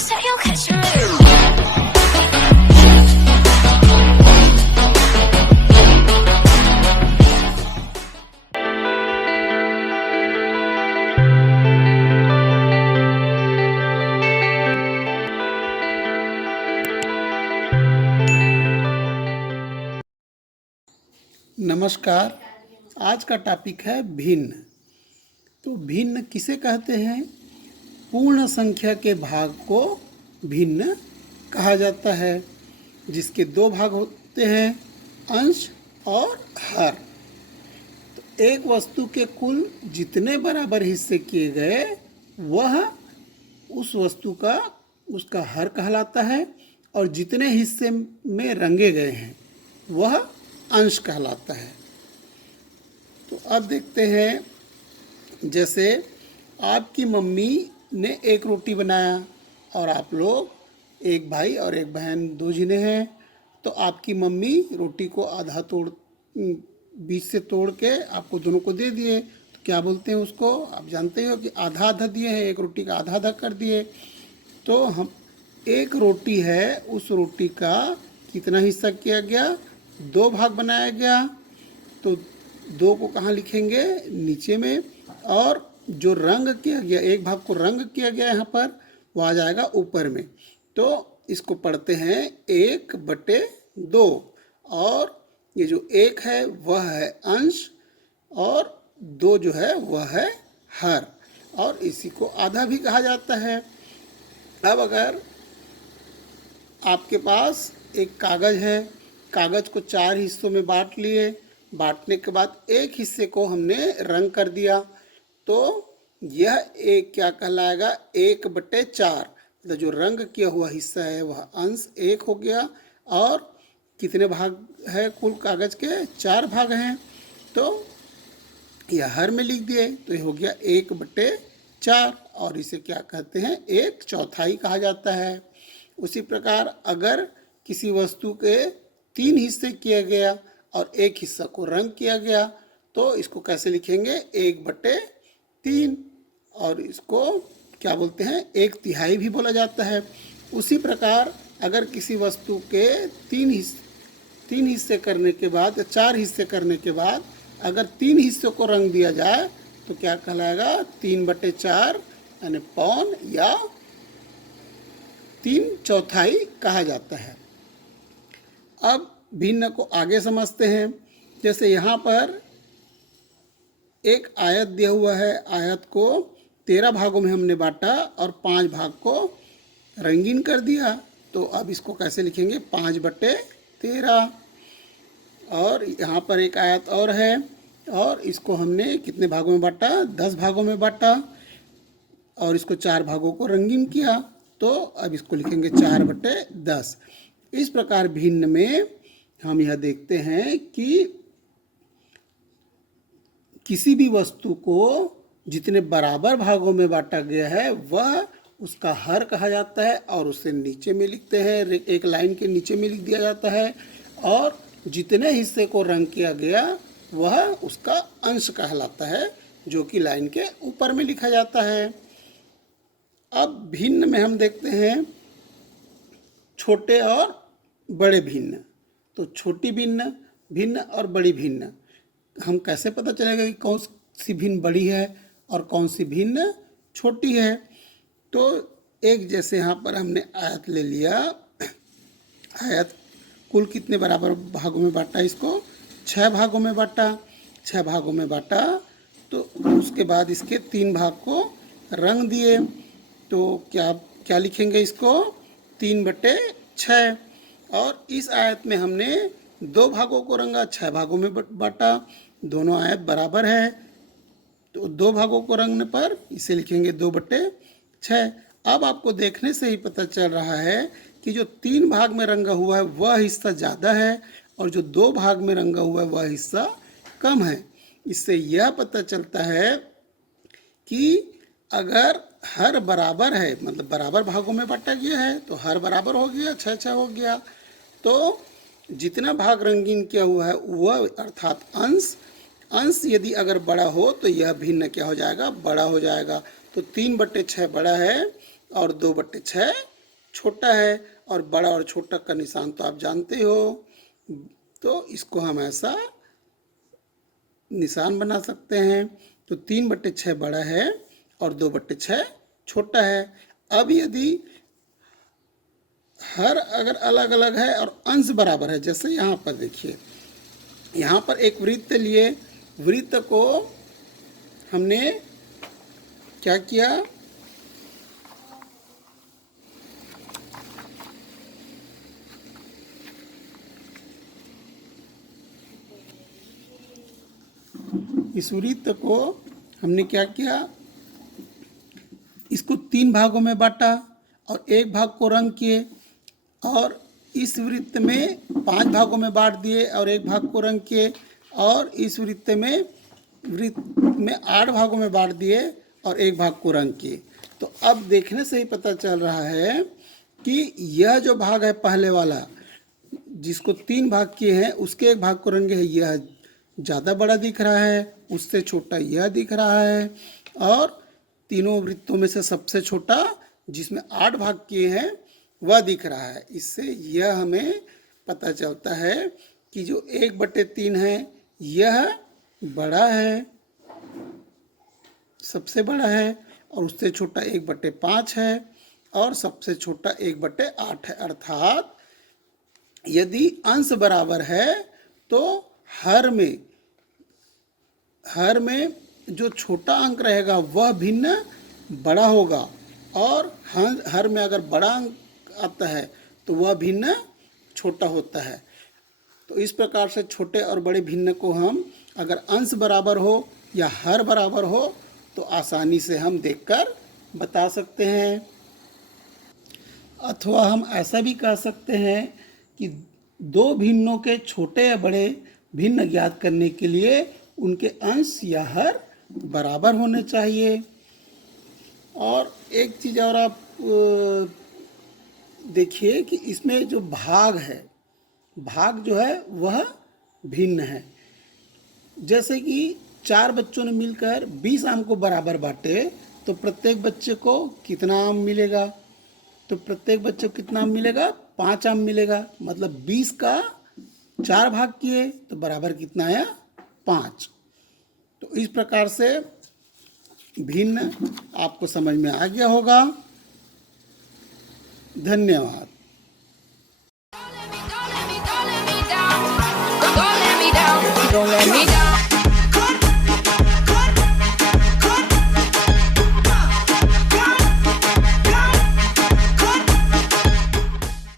say you'll catch me. नमस्कार। आज का टॉपिक है भिन्न। तो भिन्न किसे कहते हैं? पूर्ण संख्या के भाग को भिन्न कहा जाता है, जिसके दो भाग होते हैं, अंश और हर। तो एक वस्तु के कुल जितने बराबर हिस्से किए गए वह उस वस्तु का उसका हर कहलाता है, और जितने हिस्से में रंगे गए हैं वह अंश कहलाता है। तो अब देखते हैं, जैसे आपकी मम्मी ने एक रोटी बनाया और आप लोग एक भाई और एक बहन दो जने हैं। तो आपकी मम्मी रोटी को आधा बीच से तोड़ के आपको दोनों को दे दिए। तो क्या बोलते हैं उसको? आप जानते हो कि आधा आधा दिए हैं, एक रोटी का आधा आधा कर दिए। तो हम एक रोटी है, उस रोटी का कितना हिस्सा किया गया? दो भाग बनाया गया। तो दो को कहाँ लिखेंगे? नीचे में। और जो रंग किया गया, एक भाग को रंग किया गया यहाँ पर, वो आ जाएगा ऊपर में। तो इसको पढ़ते हैं 1/2। और ये जो एक है वह है अंश, और दो जो है वह है हर, और इसी को आधा भी कहा जाता है। अब अगर आपके पास एक कागज़ है, कागज़ को 4 हिस्सों में बांट लिए। बांटने के बाद एक हिस्से को हमने रंग कर दिया, तो यह एक क्या कहलाएगा? 1/4। मतलब जो रंग किया हुआ हिस्सा है वह अंश 1 हो गया। और कितने भाग है कुल कागज़ के? 4 भाग हैं। तो यह हर में लिख दिए, तो ये हो गया 1/4। और इसे क्या कहते हैं? 1/4 कहा जाता है। उसी प्रकार अगर किसी वस्तु के 3 हिस्से किया गया और एक हिस्सा को रंग किया गया, तो इसको कैसे लिखेंगे? 1/3। और इसको क्या बोलते हैं? 1/3 भी बोला जाता है। उसी प्रकार अगर किसी वस्तु के 3 हिस्से करने के बाद या 4 हिस्से करने के बाद अगर 3 हिस्सों को रंग दिया जाए, तो क्या कहलाएगा? 3/4 यानी पौन या 3/4 कहा जाता है। अब भिन्न को आगे समझते हैं। जैसे यहाँ पर एक आयत दिया हुआ है, आयत को 13 भागों में हमने बांटा और 5 भाग को रंगीन कर दिया। तो अब इसको कैसे लिखेंगे? 5/13। और यहाँ पर एक आयत और है, और इसको हमने कितने भागों में बांटा? 10 भागों में बांटा, और इसको 4 भागों को रंगीन किया। तो अब इसको लिखेंगे 4/10। इस प्रकार भिन्न में हम यह देखते हैं कि किसी भी वस्तु को जितने बराबर भागों में बांटा गया है वह उसका हर कहा जाता है, और उससे नीचे में लिखते हैं, एक लाइन के नीचे में लिख दिया जाता है। और जितने हिस्से को रंग किया गया वह उसका अंश कहलाता है, जो कि लाइन के ऊपर में लिखा जाता है। अब भिन्न में हम देखते हैं छोटे और बड़े भिन्न। तो छोटी भिन्न, भिन्न और बड़ी भिन्न, हम कैसे पता चलेगा कि कौन सी भिन्न बड़ी है और कौन सी भिन्न छोटी है? तो एक जैसे यहाँ पर हमने आयत ले लिया, आयत कुल कितने बराबर भागों में बांटा? इसको 6 भागों में बांटा। 6 भागों में बांटा, तो उसके बाद इसके 3 भाग को रंग दिए। तो क्या लिखेंगे इसको? 3/6। और इस आयत में हमने 2 भागों को रंगा, 6 भागों में बांटा। दोनों आयत बराबर है, तो 2 भागों को रंगने पर इसे लिखेंगे 2/6। अब आपको देखने से ही पता चल रहा है कि जो 3 भाग में रंगा हुआ है वह हिस्सा ज़्यादा है, और जो 2 भाग में रंगा हुआ है वह हिस्सा कम है। इससे यह पता चलता है कि अगर हर बराबर है, मतलब बराबर भागों में बांटा गया है, तो हर बराबर हो गया, 6-6 हो गया। तो जितना भाग रंगीन किया हुआ है वह अर्थात अंश यदि अगर बड़ा हो तो यह भिन्न क्या हो जाएगा? बड़ा हो जाएगा। तो 3/6 बड़ा है और 2/6 छोटा है, और बड़ा और छोटा का निशान तो आप जानते हो। तो इसको हम ऐसा निशान बना सकते हैं। तो 3/6 बड़ा है और 2/6 छोटा है। अब यदि हर अगर अलग अलग है और अंश बराबर है, जैसे यहाँ पर देखिए, यहाँ पर एक वृत्त लिए, वृत्त को हमने क्या किया, इस वृत्त को हमने क्या किया, इसको 3 भागों में बांटा और एक भाग को रंग किए, और इस वृत्त में 5 भागों में बांट दिए और एक भाग को रंग किए, और इस वृत्त में 8 भागों में बांट दिए और एक भाग को रंग किए। तो अब देखने से ही पता चल रहा है कि यह जो भाग है पहले वाला, जिसको 3 भाग किए हैं, उसके एक भाग को रंगे हैं, यह ज़्यादा बड़ा दिख रहा है, उससे छोटा यह दिख रहा है, और तीनों वृत्तों में से सबसे छोटा जिसमें 8 भाग किए हैं वह दिख रहा है। इससे यह हमें पता चलता है कि जो 1/3 है यह बड़ा है, सबसे बड़ा है, और उससे छोटा 1/5 है, और सबसे छोटा 1/8 है। अर्थात यदि अंश बराबर है तो हर में जो छोटा अंक रहेगा वह भिन्न बड़ा होगा, और हर में अगर बड़ा अंक आता है तो वह भिन्न छोटा होता है। तो इस प्रकार से छोटे और बड़े भिन्न को हम अगर अंश बराबर हो या हर बराबर हो तो आसानी से हम देखकर बता सकते हैं। अथवा हम ऐसा भी कह सकते हैं कि दो भिन्नों के छोटे या बड़े भिन्न ज्ञात करने के लिए उनके अंश या हर बराबर होने चाहिए। और एक चीज़ और आप देखिए कि इसमें जो भाग है, भाग जो है वह भिन्न है। जैसे कि 4 बच्चों ने मिलकर 20 आम को बराबर बांटे तो प्रत्येक बच्चे को कितना आम मिलेगा, तो प्रत्येक बच्चे को कितना आम मिलेगा, 5 आम मिलेगा। मतलब 20 का 4 भाग किए तो बराबर कितना आया, 5। तो इस प्रकार से भिन्न आपको समझ में आ गया होगा। धन्यवाद। Don't let me down.